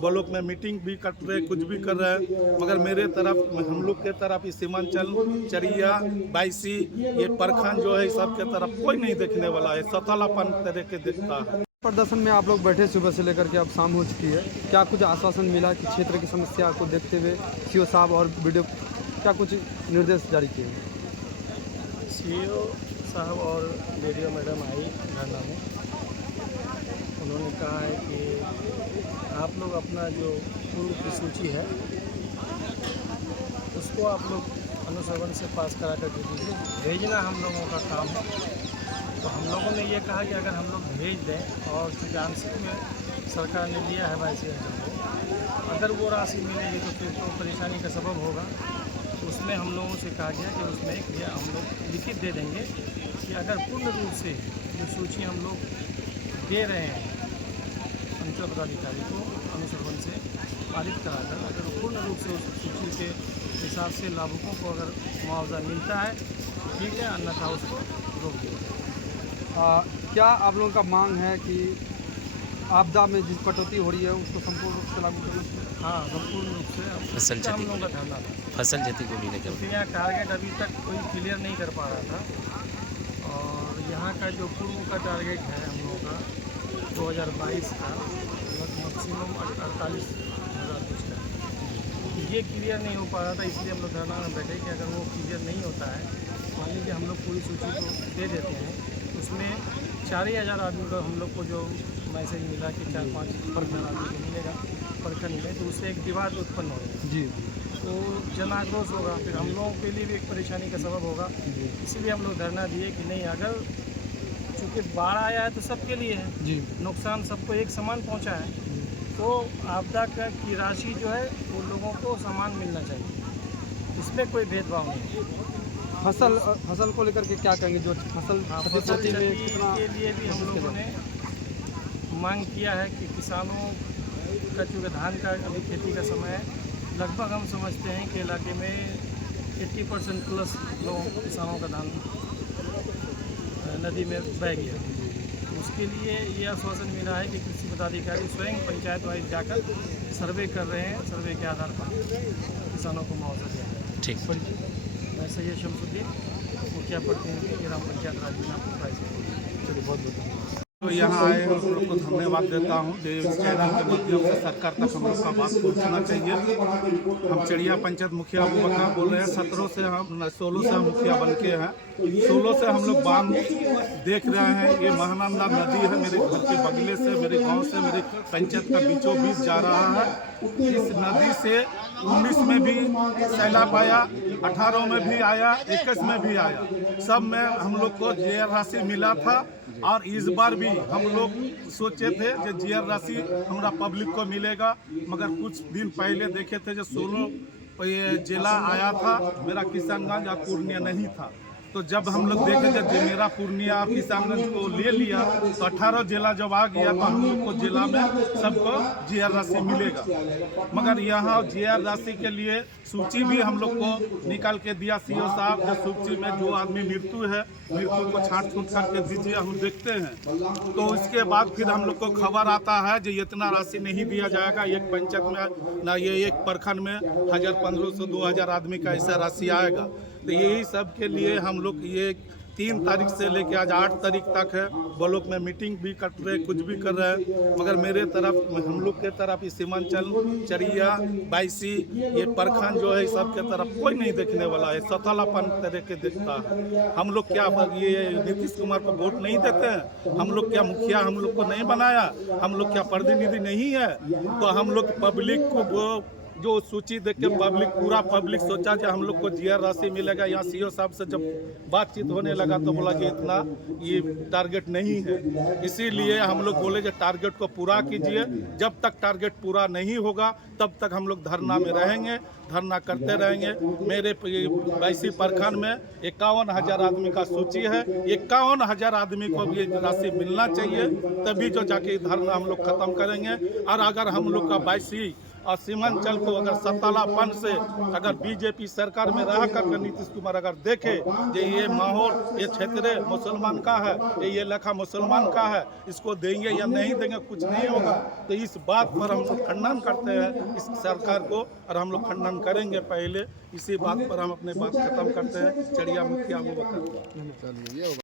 Block में meeting भी कर रहे, कुछ भी कर रहे हैं, मगर मेरे तरफ, हम लोग के तरफ इस सीमांचल, चरिया, बाईसी, ये प्रखंड जो है सबके तरफ कोई नहीं देखने वाला है, सतालापन तरह के देखता है। प्रदर्शन में आप लोग बैठे सुबह से लेकर के अब शाम हो चुकी है, क्या कुछ आश्वासन मिला कि क्षेत्र की समस्या को देखते हुए सीओ साहब और वीडियो क्या कुछ निर्देश जारी किए हैं? सीओ साहब और वीडियो मैडम आई धरना में, उन्होंने कहा है कि आप लोग अपना जो पूर्व की सूची है उसको आप लोग अनुश्रवण से पास करा कर दे दीजिए, भेजना हम लोगों का काम है। तो हम लोगों ने ये कहा कि अगर हम लोग भेज दें और चूँकि आंशिक में सरकार ने दिया है 22 को, अगर वो राशि मिलेगी तो फिर तो परेशानी का सबब होगा। तो उसमें हम लोगों से कहा गया कि उसमें एक हम लोग लिखित दे देंगे कि अगर पूर्ण रूप से जो सूची हम लोग दे रहे हैं अंचल पदाधिकारी को अनुश्रवण से पारित कराकर, अगर पूर्ण रूप से उस सूची के हिसाब से लाभुकों को अगर मुआवजा मिलता है तो ठीक है, अन्यथा उसको रोक दिया। क्या आप लोगों का मांग है कि आपदा में जिस कटौती हो रही है उसको संपूर्ण रूप से लागू करना चाहिए? हाँ, संपूर्ण रूप से फसल हम लोगों का धरना था। फसल क्षति को भी लेकर क्योंकि यहाँ टारगेट अभी तक कोई क्लियर नहीं कर पा रहा था, और यहाँ का जो पूर्व का टारगेट है हम लोगों का 2022 का मैक्सिमम 48,000 कुछ का, ये क्लियर नहीं हो पा रहा था। इसलिए हम लोग धरना में बैठे कि अगर वो क्लियर नहीं होता है, मान लीजिए हम लोग पूरी सूची को दे देते हैं, उसमें 4,000 आदमी को हम लोग को जो मैसेज मिला कि 4-5 प्रखंड आदमी को मिलेगा प्रखंड में, तो उससे एक विवाद उत्पन्न होगा जी, तो जन आक्रोश होगा, फिर हम लोगों के लिए भी एक परेशानी का सबब होगा। इसीलिए हम लोग धरना दिए कि नहीं, अगर चूँकि बाढ़ आया है तो सबके लिए है जी, नुकसान, सबको एक समान पहुंचा है, तो आपदा का की राशि जो है वो लोगों को समान मिलना चाहिए, इसमें कोई भेदभाव नहीं है। फसल को लेकर के क्या कहेंगे? जो फसल क्षति में कितना के लिए भी हम लोगों ने मांग किया है कि किसानों का, चूँकि धान का अभी खेती का समय है, लगभग हम समझते हैं कि इलाके में 80% प्लस लोगों किसानों का धान नदी में बह गया। उसके लिए ये आश्वासन मिला है कि कृषि पदाधिकारी स्वयं पंचायत वाइज जाकर सर्वे कर रहे हैं, सर्वे के आधार पर किसानों को मुआवजा दिया जाएगा। ठीक। मैं सैयद शमसुद्दीन, मुखिया प्रतिनिधि ग्राम पंचायत राजमीनापुर रायसेन। चलिए, बहुत बहुत तो यहाँ आए हम लोग को धन्यवाद देता हूँ कि इस चैनल के माध्यम से सरकार तक हम लोग का बात पहुँचना चाहिए। हम चिड़िया पंचायत मुखिया अबू बकर बोल रहे हैं। 16 से हम मुखिया बन के हैं। 16 से हम लोग बांध देख रहे हैं। ये महानंदा नदी है, मेरे घर के बगले से, मेरे गांव से, मेरे पंचायत का बीचों बीच जा रहा है। इस नदी से 19 में भी सैलाब आया, 18 में भी आया, 21 में भी आया। सब में हम लोग को जीआर राशि मिला था, और इस बार भी हम लोग सोचे थे कि जीआर राशि हमारा पब्लिक को मिलेगा, मगर कुछ दिन पहले देखे थे जो 16 जिला आया था, मेरा किशनगंज और पूर्णिया नहीं था। तो जब हम लोग देखे जब मेरा पूर्णिया और किशनगंज को ले लिया, तो 18 जिला जब आ गया तो हम लोग को जिला में सबको जीआर राशि मिलेगा। मगर यहाँ जीआर राशि के लिए सूची भी हम लोग को निकाल के दिया सीओ साहब, जो सूची में जो आदमी मृत्यु है, मृत्यु को छांट छूट करके दीजिए, हम देखते हैं। तो इसके बाद फिर हम लोग को खबर आता है जो इतना राशि नहीं दिया जाएगा, एक पंचायत में ना, ये एक प्रखंड में 1,500 2,000 आदमी का ऐसा राशि आएगा। तो यही सब के लिए हम लोग ये 3 तारीख से लेके आज 8 तारीख तक है, ब्लॉक में मीटिंग भी कर रहे, कुछ भी कर रहे हैं, मगर मेरे तरफ, हम लोग के तरफ इस सीमांचल, चरिया, बाईसी, ये प्रखंड जो है सबके तरफ कोई नहीं देखने वाला है, सतालापन तरह के देखता है। हम लोग क्या ये नीतीश कुमार को वोट नहीं देते हैं? हम लोग क्या मुखिया हम लोग को नहीं बनाया? हम लोग क्या प्रतिनिधि नहीं है? तो हम लोग पब्लिक को वो जो सूची देख के पूरा पब्लिक सोचा कि हम लोग को जीआर राशि मिलेगा। यहाँ सीओ साहब से जब बातचीत होने लगा तो बोला कि इतना ये टारगेट नहीं है। इसीलिए हम लोग बोले कि टारगेट को पूरा कीजिए। जब तक टारगेट पूरा नहीं होगा तब तक हम लोग धरना में रहेंगे, धरना करते रहेंगे। मेरे 22 प्रखंड में 51,000 आदमी का सूची है। 51,000 आदमी को भी राशि मिलना चाहिए, तभी जो जाके धरना हम लोग खत्म करेंगे। और अगर हम लोग का 22 और सीमांचल को अगर सत्तालापन से अगर बीजेपी सरकार में रह कर नीतीश कुमार अगर देखे कि ये माहौल ये क्षेत्र मुसलमान का है, ये इलाका मुसलमान का है, इसको देंगे या नहीं देंगे कुछ नहीं होगा। तो इस बात पर हम लोग खंडन करते हैं इस सरकार को, और हम लोग खंडन करेंगे। पहले इसी बात पर हम अपने बात खत्म करते हैं। चढ़िया मुखिया अबू बकर।